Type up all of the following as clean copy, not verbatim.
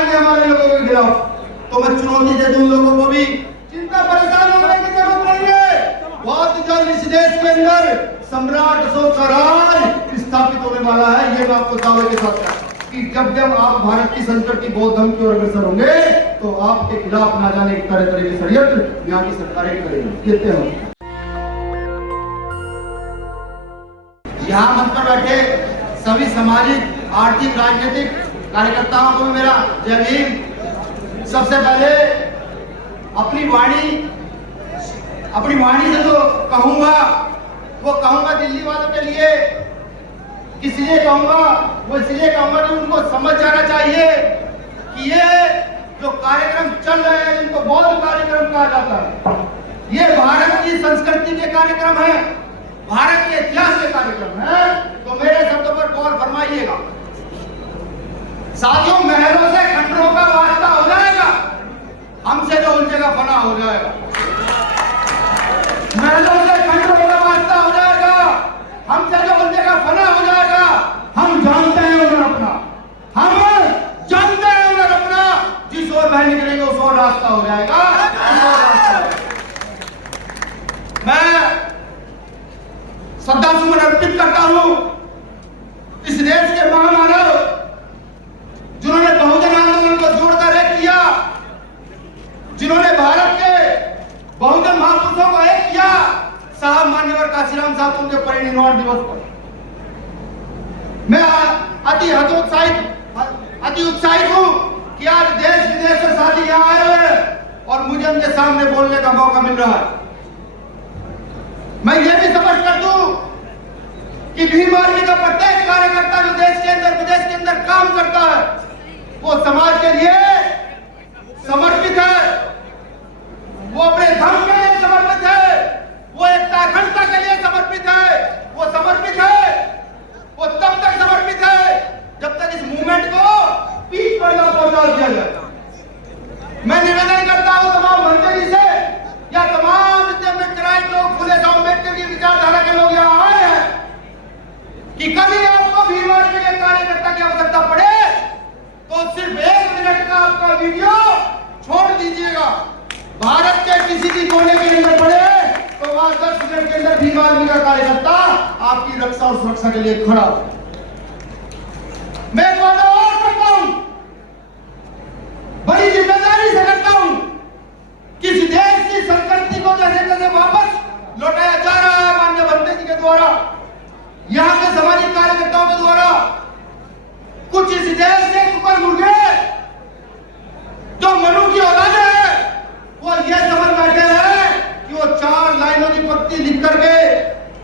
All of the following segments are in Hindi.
कराएंगे हमारे लोगों के खिलाफ। तो मैं चुनौती दे दूं लोगों को भी, चिंता परेशान होने की जरूरत नहीं है। बहुत जल्द इस देश के अंदर सम्राट अशोक का राज स्थापित होने वाला है। ये मैं आपको दावे के साथ कहता हूं कि जब जब आप भारत की संकट की बौद्ध धर्म की ओर अग्रसर होंगे तो आपके खिलाफ ना जाने की तरह तरह के षड्यंत्र यहाँ की सरकारें करेंगी। कहते हैं यहाँ मंच पर बैठे सभी सामाजिक आर्थिक राजनीतिक कार्यकर्ताओं को मेरा जय भीम। सबसे पहले अपनी वाणी से जो कहूंगा वो कहूंगा दिल्ली वालों के लिए। किस लिए कहूंगा? वो इसलिए कहूंगा कि उनको समझ जाना चाहिए कि ये जो कार्यक्रम चल रहे हैं इनको बौद्ध कार्यक्रम कहा जाता है। ये भारत की संस्कृति के कार्यक्रम है, भारत के इतिहास के कार्यक्रम है। तो मेरे शब्दों पर गौर फरमाइएगा। साथियों, महलों से खंडरों का वास्ता हो जाएगा, हमसे जो उलझेगा फना हो जाएगा। महलों से खंडरों का वास्ता हो जाएगा, हमसे जो उलझेगा फना हो जाएगा। हम जानते हैं उधर अपना, हम जानते हैं उधर अपना। जिस ओर बह निकलेंगे उस ओर रास्ता हो जाएगा। मैं श्रद्धा सुमन अर्पित करता हूं इस देश के महामानव जिन्होंने बहुजन आंदोलन को जोड़कर एक किया, जिन्होंने भारत के बहुजन महापुरुषों को एक किया। साहब मान्यवर काशीराम साहब उनके परिनिर्वाण दिवस पर मैं अति उत्साहित हूं कि आज देश विदेश से साथी यहाँ आए हुए हैं और मुझे उनके सामने बोलने का मौका मिल रहा है। मैं ये भी स्पष्ट कर दूं कि भीम आर्मी का प्रत्येक कार्यकर्ता जो देश के अंदर विदेश के अंदर काम करता है वो समाज के लिए समर्पित है, वो अपने धर्म के लिए समर्पित है, वो एकता अखंडता के लिए समर्पित है। वो समर्पित है, वो तब तक समर्पित है जब तक इस मूवमेंट को पीठ पर न पहुंचा दिया जाए। मैं निवेदन करता हूं तमाम मंत्री से या तमाम लोग, फुले अम्बेडकर की विचारधारा के लोग यहाँ आए हैं कि कभी आपको भीम आर्मी के कार्यकर्ता की आवश्यकता पड़े तो सिर्फ 1 मिनट का आपका वीडियो छोड़ दीजिएगा। भारत के किसी भी कोने के अंदर पड़े तो वहां 10 मिनट के अंदर भीम आर्मी का कार्यकर्ता आपकी रक्षा और सुरक्षा के लिए खड़ा हो। मैं एक वादा और करता हूं, बड़ी जिम्मेदारी से करता हूं कि इस देश की संस्कृति को जैसे जैसे वापस लौटाया जा रहा है माननीय भंते जी के द्वारा, यहाँ के सामाजिक कार्यकर्ताओं के द्वारा, कुछ इस देश के ऊपर मुर्गे जो मनु की औलाद है वो ये समझ बैठे हैं कि वो 4 लाइनों की पत्ती लिख करके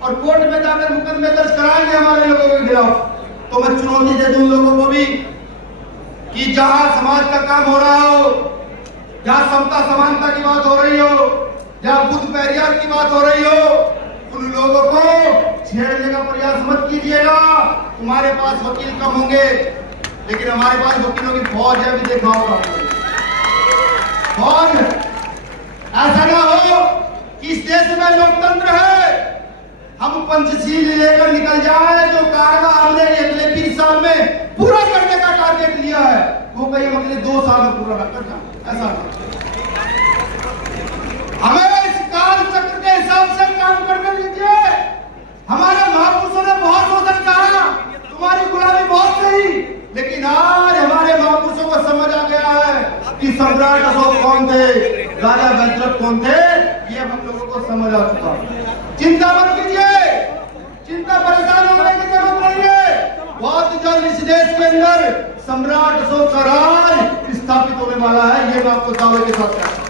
और कोर्ट में जाकर मुकदमे दर्ज कराएंगे हमारे लोगों के खिलाफ। तो मैं चुनौती दे दूं लोगों को भी कि जहां समाज का काम हो रहा हो, जहां समता समानता की बात हो रही हो, जहां बुद्ध पेरियार की बात हो रही हो, उन लोगों को छेड़ने का प्रयास मत कीजिएगा। तुम्हारे पास वकील कम होंगे लेकिन हमारे पास वकीलों की फौज है, भी देखा होगा फौज। ऐसा ना हो कि इस देश में लोकतंत्र है, हम पंचशील लेकर निकल जाए जो कार्य हमने अगले 20 साल में पूरा करने का टारगेट लिया है वो कहीं हम अगले 2 साल में पूरा न कर जाए। ऐसा हमें इस काल चक्र के हिसाब से काम करने दीजिए। हमारे महापुरुषों ने बहुत शोषण कहा, तुम्हारी गुलामी बहुत सही, लेकिन आज हमारे महापुरुषों को समझ आ गया है कि सम्राट अशोक कौन थे, राजा भद्रक कौन थे, ये हम लोगों को समझ आ चुका। चिंता मत कीजिए, चिंता परेशान होने की जरूरत नहीं है। बहुत जल्द इस देश के अंदर सम्राट अशोक का राज स्थापित होने वाला है। ये मैं आपको दावे के साथ कहता हूं।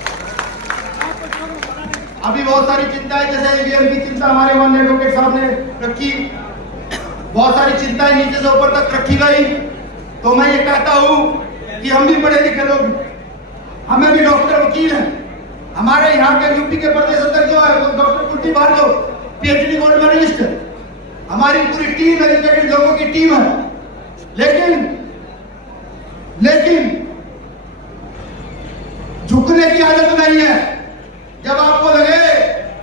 अभी बहुत सारी चिंताएं, जैसे ईवीएम की चिंता हमारे माननीय एडवोकेट साहब ने रखी, बहुत सारी चिंताएं नीचे से ऊपर तक रखी गई। तो मैं ये कहता हूं कि हम भी पढ़े लिखे लोग, हमें भी डॉक्टर वकील हैं। हमारे यहाँ के यूपी के प्रदेश अध्यक्ष जो है doctor Kuldeep Bhargav, PhD gold medalist है। हमारी पूरी टीम एजुकेटेड लोगों की टीम है। लेकिन झुकने की आदत नहीं है। जब आपको लगे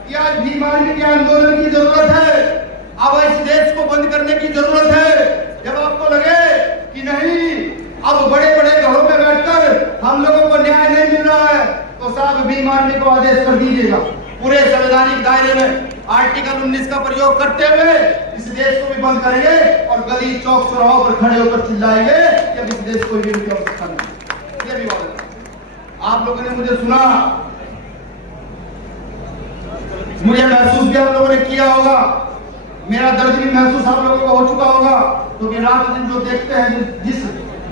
कि आज भीम आर्मी के आंदोलन की जरूरत है, अब इस देश को बंद करने की जरूरत है, जब आपको लगे कि नहीं अब बड़े बड़े घरों में बैठकर हम लोगों को न्याय नहीं मिल रहा है तो साहब भीम आर्मी को आदेश कर दीजिएगा, पूरे संवैधानिक दायरे में आर्टिकल 19 का प्रयोग करते हुए इस देश को भी बंद करेंगे और गली चौक चौराहों पर खड़े होकर चिल्लाएंगे कि अब इस देश को भी उनकी आवश्यकता नहीं। ये भी वादा आप लोगों ने मुझे सुना, मुझे महसूस भी आप लोगों ने किया होगा, मेरा दर्द भी महसूस आप लोगों को हो चुका होगा, क्योंकि रात दिन जो देखते हैं, जिस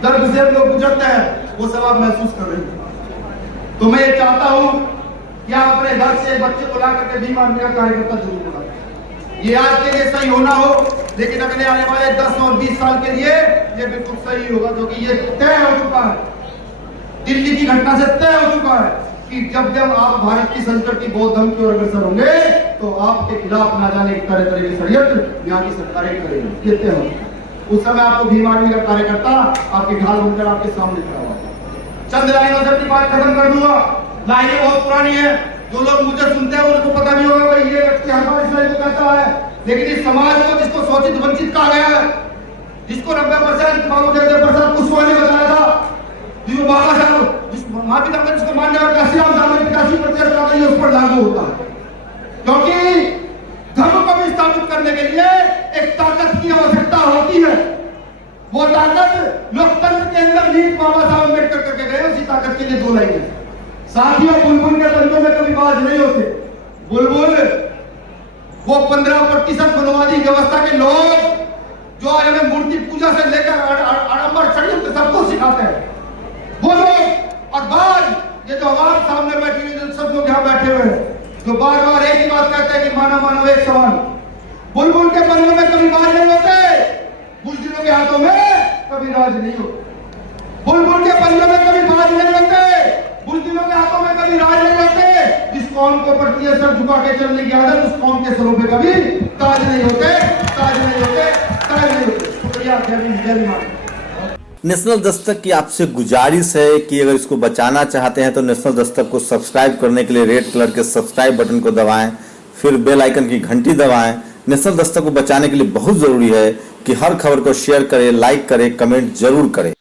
दर्द से हम लोग गुजरते हैं वो सब आप महसूस कर रहे हैं। तो मैं ये चाहता हूं कि आप अपने घर से बच्चे को ला करके भीम आर्मी का कार्यकर्ता जरूर बनाएं। ये आज के लिए सही होना हो, लेकिन अगले आने वाले 10 और 20 साल के लिए ये बिल्कुल सही होगा, क्योंकि ये तय हो चुका है, दिल्ली की घटना से तय हो चुका है कि जब जब आप भारत की संकट की बौद्ध धमकी और अग्रसर होंगे तो आपके खिलाफ ना जाने तरह तरह के षड्यंत्र यहाँ की सरकारें करेंगी। ये तय हो। उस समय आपको भीम आर्मी का कार्यकर्ता आपके ढाल बनकर आपके सामने खड़ा हुआ। चंद लाइनों से अपनी बात खत्म कर दूंगा। लाइनें बहुत पुरानी है, जो लोग मुझे सुनते हैं उनको पता भी होगा भाई ये व्यक्ति हमारे इस लाइन को कहता है, लेकिन इस समाज को जिसको शोषित वंचित कहा गया है, जिसको 90% बाबू जगदेव प्रसाद कुशवाहा ने बताया था, जो बाबा साहब जिस महापिता का जिसको मानने वाले 85% का उस पर लागू होता है, क्योंकि धर्म को भी स्थापित करने के लिए एक ताकत की आवश्यकता होती है। वो ताकत लोकतंत्र के अंदर नीत बाबा साहब अम्बेडकर करके गए, उसी ताकत के लिए 2 लाइनें। साथियों, बुलबुल के पंजों में कभी बाज नहीं होते। बुलबुल वो 15% मनोवादी व्यवस्था के लोग जो आज हमें मूर्ति पूजा से लेकर आडंबर षड्यंत्र सबको सिखाते हैं, वो लोग। और बाज ये जो आवाज सामने बैठी हुई, सब लोग यहाँ बैठे हुए हैं, जो बार बार एक ही बात कहते हैं कि मानव मानव एक समान। बुलबुल के पंजों में कभी बाज नहीं होते, बुलबुलों के हाथों में कभी राज नहीं होता। बुलबुल के पंजों में कभी बाज नहीं होते, बुलबुलों के हाथों में कभी राज नहीं होते। जिस कौम को पड़ती है सर झुका के चलने की आदत, उस कौम के सरों पे कभी ताज नहीं होते, ताज नहीं होते, ताज नहीं होते। शुक्रिया, जय भीम। नेशनल दस्तक की आपसे गुजारिश है कि अगर इसको बचाना चाहते हैं तो नेशनल दस्तक को सब्सक्राइब करने के लिए रेड कलर के सब्सक्राइब बटन को दबाएं, फिर बेल आइकन की घंटी दबाएं। नेशनल दस्तक को बचाने के लिए बहुत जरूरी है कि हर खबर को शेयर करें, लाइक करें, कमेंट जरूर करें।